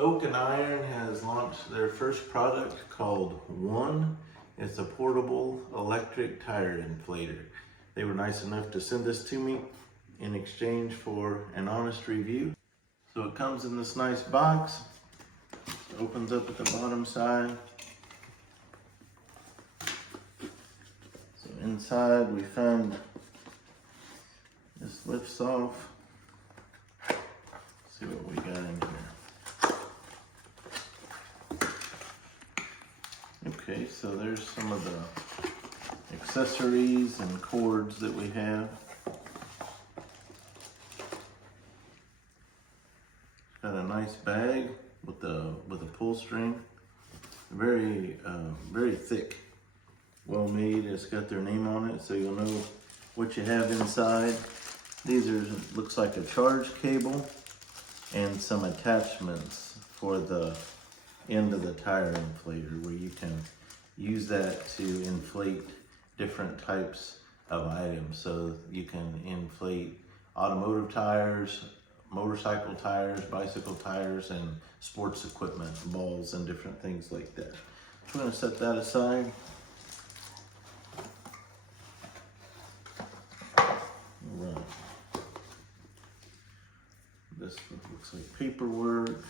Oak and Iron has launched their first product called One. It's a portable electric tire inflator. They were nice enough to send this to me in exchange for an honest review. So it comes in this nice box. It opens up at the bottom side. So inside we found this lifts off. Let's see what we got in here. Okay, so there's some of the accessories and cords that we have. Got a nice bag with a pull string. Very thick, well made. It's got their name on it, so you'll know what you have inside. These are looks like a charge cable and some attachments for the end of the tire inflator, where you can use that to inflate different types of items. So you can inflate automotive tires, motorcycle tires, bicycle tires, and sports equipment, balls, and different things like that. I'm going to set that aside. All right. This looks like paperwork,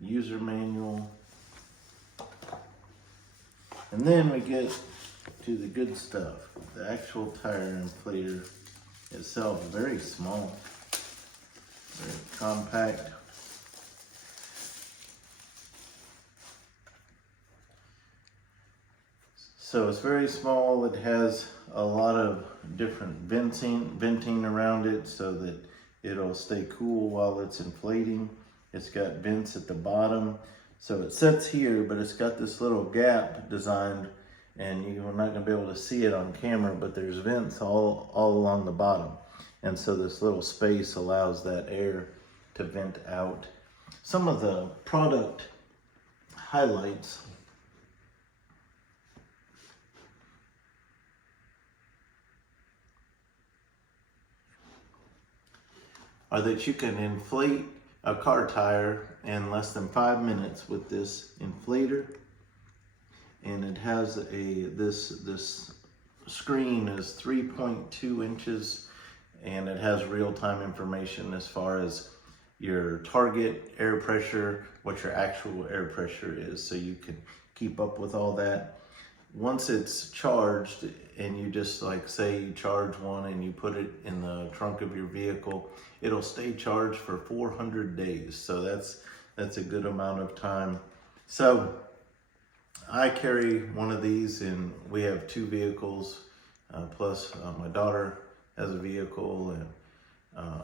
user manual, and then we get to the good stuff. The actual tire inflator itself, very small, very compact. So it's very small. It has a lot of different venting around it so that it'll stay cool while it's inflating. It's got vents at the bottom. So it sits here, but it's got this little gap designed, and you're not gonna be able to see it on camera, but there's vents all along the bottom. And so this little space allows that air to vent out. Some of the product highlights are that you can inflate a car tire in less than 5 minutes with this inflator, and it has this screen is 3.2 inches, and it has real-time information as far as your target air pressure, what your actual air pressure is, so you can keep up with all that. Once it's charged, and you just, like, say you charge one and you put it in the trunk of your vehicle, it'll stay charged for 400 days. So that's a good amount of time. So I carry one of these, and we have 2 vehicles, plus my daughter has a vehicle, and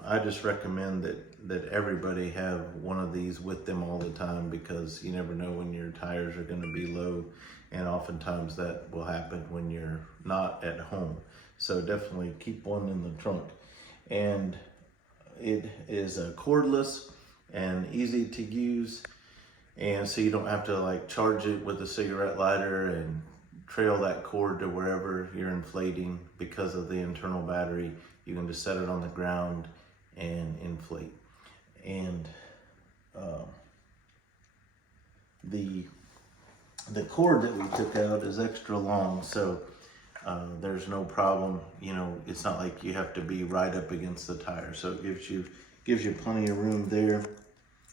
I just recommend that everybody have one of these with them all the time, because you never know when your tires are going to be low, and oftentimes that will happen when you're not at home. So definitely keep one in the trunk. And it is cordless and easy to use, and so you don't have to like charge it with a cigarette lighter and trail that cord to wherever you're inflating. Because of the internal battery, you can just set it on the ground and inflate. And the cord that we took out is extra long, so there's no problem. You know, it's not like you have to be right up against the tire, so it gives you plenty of room there.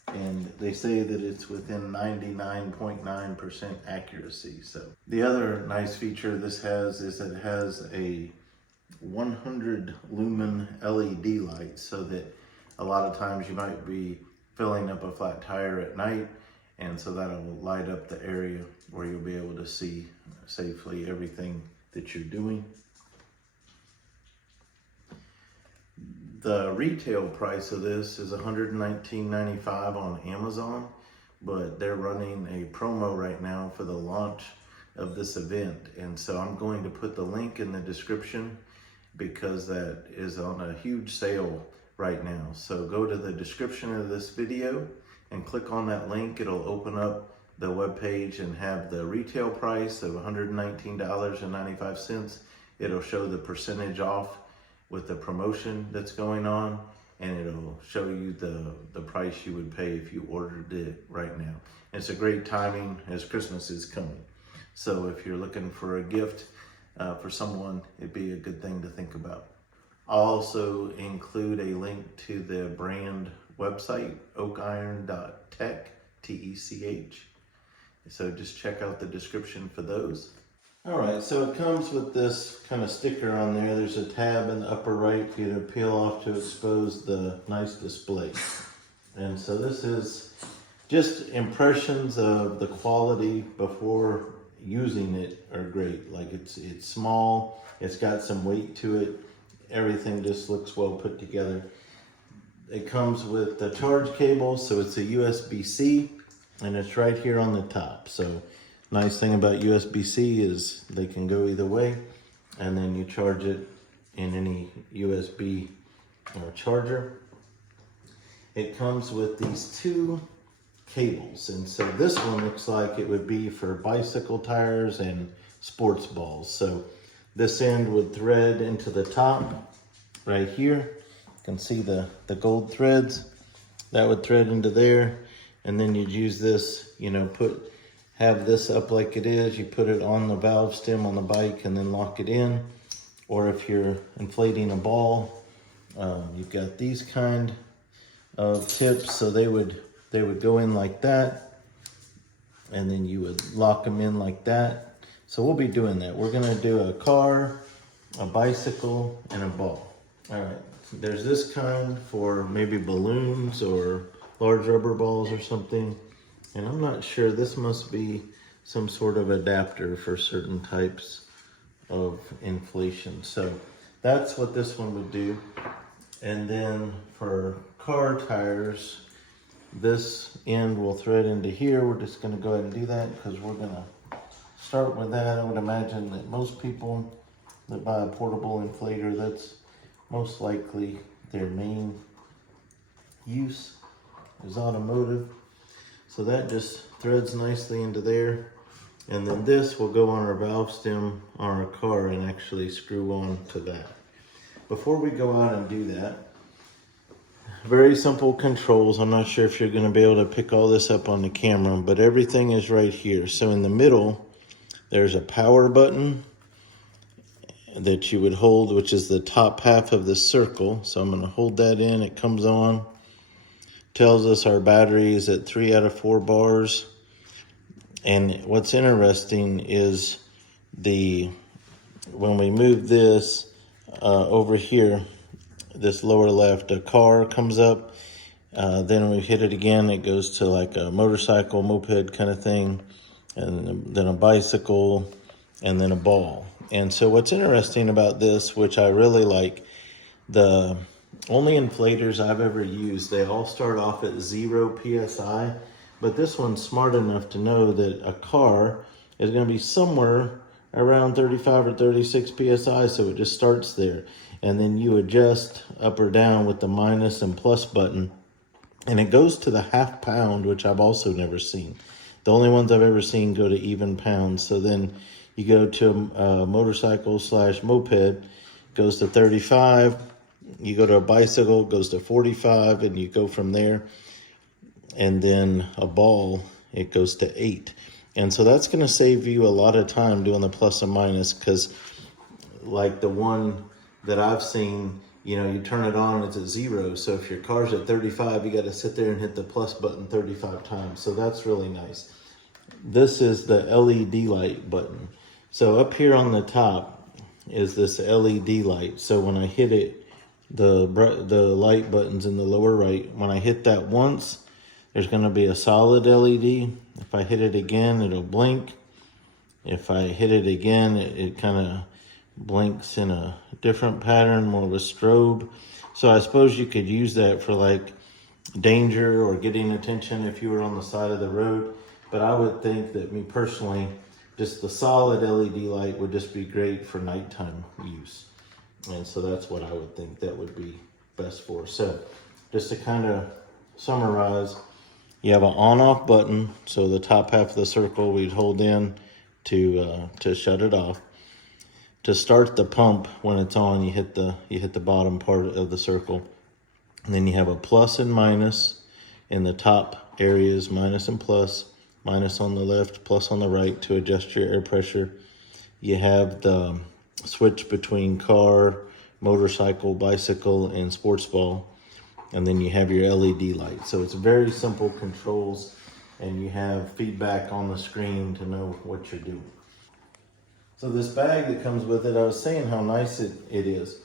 And they say that it's within 99.9% accuracy. So the other nice feature this has is that it has a 100 lumen LED light, so that a lot of times you might be filling up a flat tire at night, and so that'll light up the area where you'll be able to see safely everything that you're doing. The retail price of this is $119.95 on Amazon, but they're running a promo right now for the launch of this event. And so I'm going to put the link in the description, because that is on a huge sale right now. So go to the description of this video and click on that link. It'll open up the webpage and have the retail price of $119.95. It'll show the percentage off with the promotion that's going on. and it'll show you the price you would pay if you ordered it right now. It's a great timing as Christmas is coming. So if you're looking for a gift for someone, it'd be a good thing to think about. I'll also include a link to the brand website, oakiron.tech, T-E-C-H. So just check out the description for those. All right, so it comes with this kind of sticker on there. There's a tab in the upper right for you to peel off to expose the nice display. And so this is just impressions of the quality before using it are great. Like it's small, it's got some weight to it. Everything just looks well put together. It comes with the charge cable, so it's a USB-C, and it's right here on the top. So nice thing about USB-C is they can go either way, and then you charge it in any USB charger. It comes with these two cables, and so this one looks like it would be for bicycle tires and sports balls. So this end would thread into the top right here. You can see the gold threads. That would thread into there, and then you'd use this, you know, have this up like it is. You put it on the valve stem on the bike and then lock it in. Or if you're inflating a ball, you've got these kind of tips, so they would go in like that, and then you would lock them in like that. So we'll be doing that. We're gonna do a car, a bicycle, and a ball. All right, there's this kind for maybe balloons or large rubber balls or something. And I'm not sure, this must be some sort of adapter for certain types of inflation. So that's what this one would do. And then for car tires, this end will thread into here. We're just gonna go ahead and do that because we're gonna start with that. I would imagine that most people that buy a portable inflator, that's most likely their main use is automotive. So that just threads nicely into there. And then this will go on our valve stem on our car and actually screw on to that. Before we go out and do that, very simple controls. I'm not sure if you're gonna be able to pick all this up on the camera, but everything is right here. So in the middle, there's a power button that you would hold, which is the top half of the circle. So I'm gonna hold that in, it comes on. Tells us our battery is at 3 out of 4 bars. And what's interesting is when we move this over here, this lower left, a car comes up. Then when we hit it again, it goes to like a motorcycle, moped kind of thing, and then a bicycle, and then a ball. And so what's interesting about this, which I really like, the only inflators I've ever used, they all start off at 0 PSI, but this one's smart enough to know that a car is going to be somewhere around 35 or 36 PSI, so it just starts there. And then you adjust up or down with the minus and plus button, and it goes to the half pound, which I've also never seen. The only ones I've ever seen go to even pounds. So then you go to a motorcycle / moped, goes to 35. You go to a bicycle, goes to 45, and you go from there. And then a ball, it goes to 8. And so that's going to save you a lot of time doing the plus and minus, because like the one that I've seen, you know, you turn it on, it's at 0. So if your car's at 35, you got to sit there and hit the plus button 35 times. So that's really nice. This is the LED light button. So up here on the top is this LED light. So when I hit it, the light button's in the lower right. When I hit that once, there's going to be a solid LED. If I hit it again, it'll blink. If I hit it again, it kind of blinks in a different pattern, more of a strobe. So I suppose you could use that for like danger or getting attention if you were on the side of the road. But I would think that, me personally, just the solid LED light would just be great for nighttime use. And so that's what I would think that would be best for. So just to kind of summarize, you have an on-off button. So the top half of the circle we'd hold in to shut it off. To start the pump, when it's on, you hit the bottom part of the circle. And then you have a plus and minus in the top areas, minus and plus, minus on the left, plus on the right to adjust your air pressure. You have the switch between car, motorcycle, bicycle, and sports ball. And then you have your LED light. So it's very simple controls, and you have feedback on the screen to know what you're doing. So this bag that comes with it, I was saying how nice it is.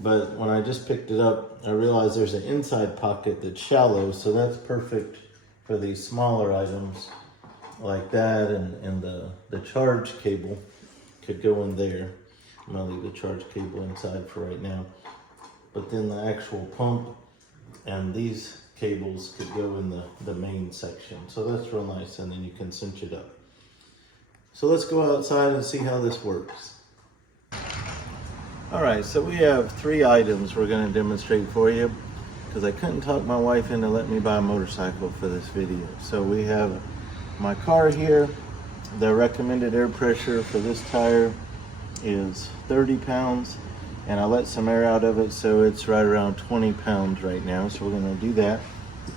But when I just picked it up, I realized there's an inside pocket that's shallow, so that's perfect for these smaller items like that, and the charge cable could go in there. I'm gonna leave the charge cable inside for right now. But then the actual pump and these cables could go in the main section. So that's real nice, and then you can cinch it up. So let's go outside and see how this works. All right, so we have 3 items we're gonna demonstrate for you because I couldn't talk my wife into letting me buy a motorcycle for this video. So we have my car here. The recommended air pressure for this tire is 30 pounds, and I let some air out of it, so it's right around 20 pounds right now. So we're gonna do that.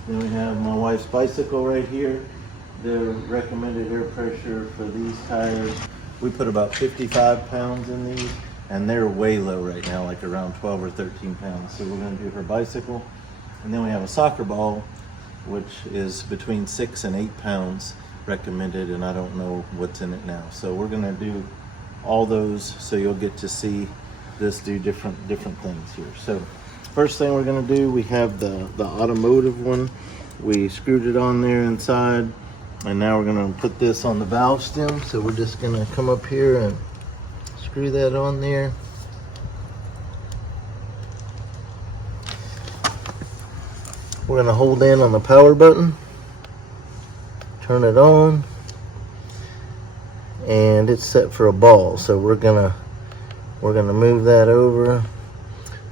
Then we have my wife's bicycle right here. The recommended air pressure for these tires, we put about 55 pounds in these, and they're way low right now, like around 12 or 13 pounds. So we're gonna do her bicycle. And then we have a soccer ball, which is between 6 and 8 pounds recommended, and I don't know what's in it now. So we're gonna do all those, so you'll get to see this do different things here. So first thing we're gonna do, we have the automotive one. We screwed it on there inside, and now we're gonna put this on the valve stem. So we're just gonna come up here and screw that on there. We're gonna hold in on the power button, turn it on, and it's set for a ball. So we're gonna move that over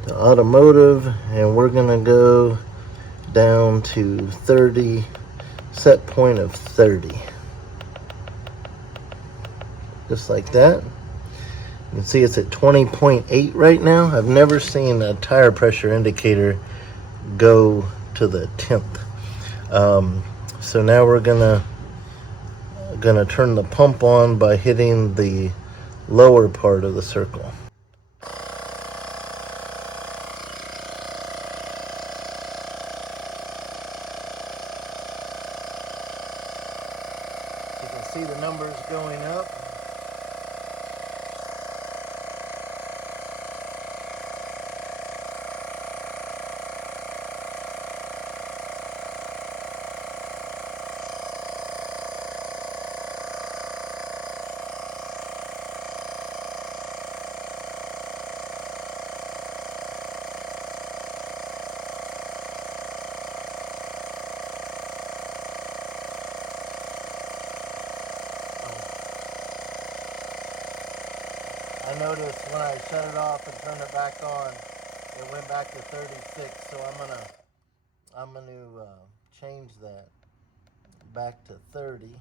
to automotive, and we're gonna go down to 30, set point of 30. Just like that. You can see it's at 20.8 right now. I've never seen a tire pressure indicator go to the 10th. So now we're gonna turn the pump on by hitting the lower part of the circle. You can see the numbers going up. I noticed when I shut it off and turned it back on, it went back to 36. So I'm gonna change that back to 30.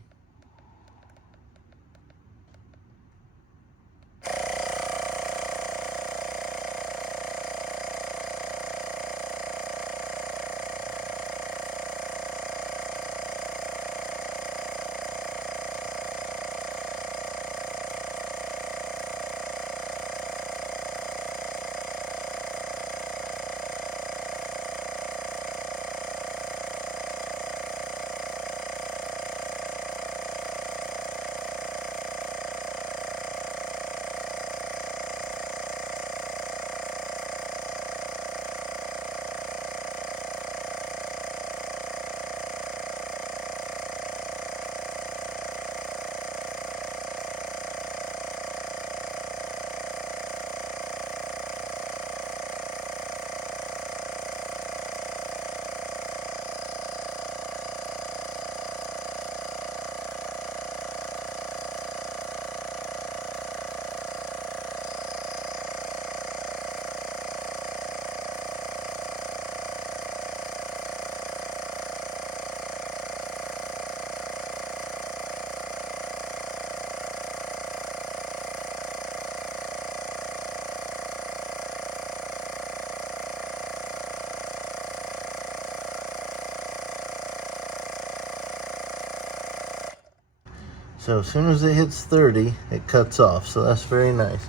So as soon as it hits 30, it cuts off. So that's very nice.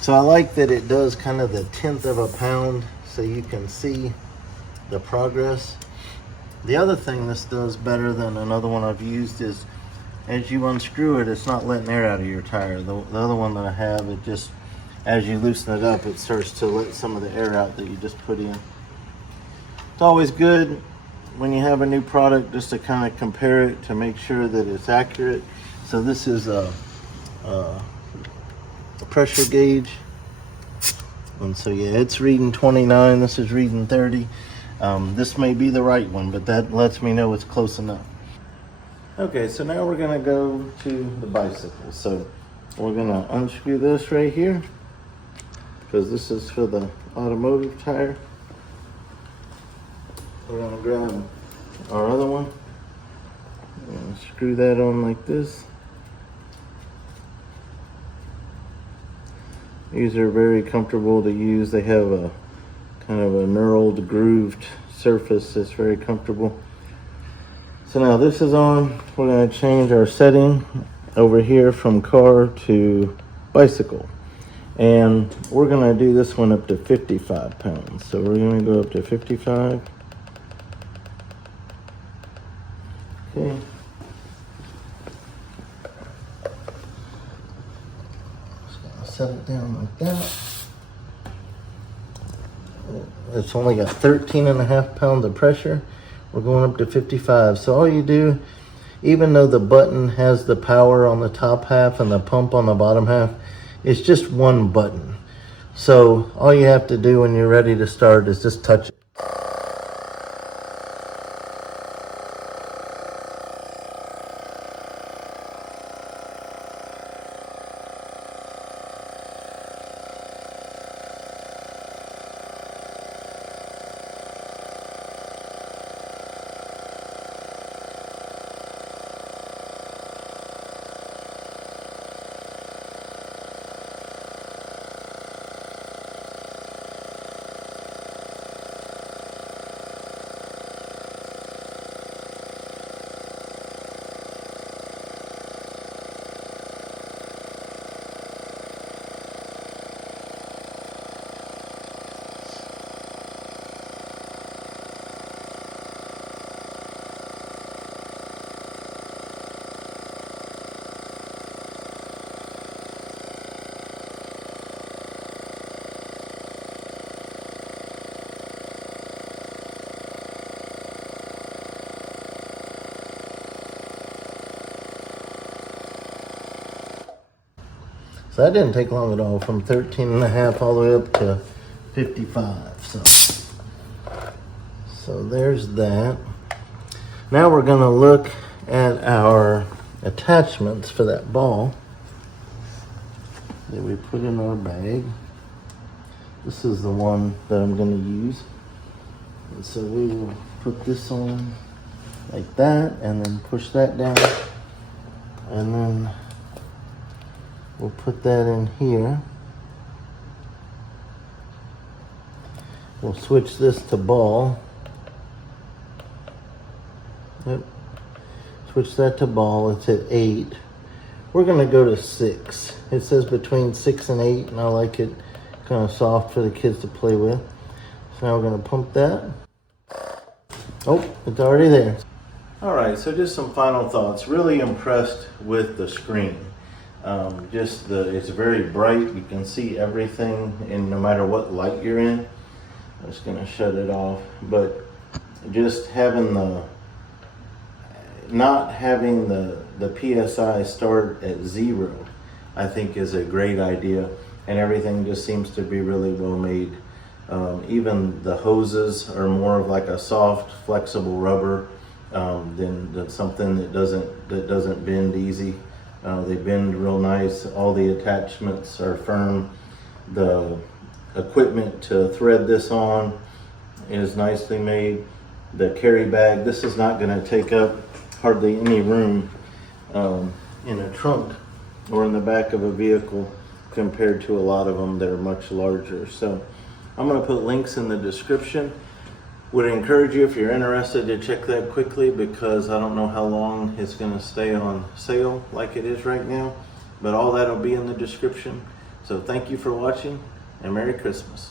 So I like that it does kind of the 1/10 of a pound so you can see the progress. The other thing this does better than another one I've used is as you unscrew it, it's not letting air out of your tire. The other one that I have, it just, as you loosen it up, it starts to let some of the air out that you just put in. It's always good when you have a new product just to kind of compare it to make sure that it's accurate. So this is a pressure gauge, and so yeah, it's reading 29, this is reading 30. This may be the right one, but that lets me know it's close enough. Okay, so now we're gonna go to the bicycle. So we're gonna unscrew this right here because this is for the Automotive Tire. We're gonna grab our other one and screw that on like this. These are very comfortable to use. They have a kind of a knurled, grooved surface that's very comfortable. So now this is on. We're going to change our setting over here from car to bicycle. And we're going to do this one up to 55 pounds. So we're going to go up to 55. Okay. Set it down like that. It's only got 13.5 pounds of pressure. We're going up to 55. So all you do, even though the button has the power on the top half and the pump on the bottom half, it's just one button. So all you have to do when you're ready to start is just touch it. So that didn't take long at all, from 13.5 all the way up to 55. So there's that. Now we're gonna look at our attachments for that ball that we put in our bag. This is the one that I'm gonna use. And so we will put this on like that and then push that down. And then we'll put that in here. We'll switch this to ball. Yep. Switch that to ball. It's at 8. We're gonna go to 6. It says between 6 and 8, and I like it kind of soft for the kids to play with. So now we're gonna pump that. Oh, it's already there. All right, so just some final thoughts. Really impressed with the screen. It's very bright. You can see everything, and no matter what light you're in. I'm just gonna shut it off. But just having not having the PSI start at 0, I think is a great idea, and everything just seems to be really well made. Even the hoses are more of like a soft, flexible rubber than something that doesn't bend easy. They bend real nice. All the attachments are firm. The equipment to thread this on is nicely made. The carry bag, this is not going to take up hardly any room in a trunk or in the back of a vehicle compared to a lot of them that are much larger. So I'm going to put links in the description Would encourage you, if you're interested, to check that quickly, because I don't know how long it's going to stay on sale like it is right now, but all that will be in the description. So thank you for watching, and Merry Christmas.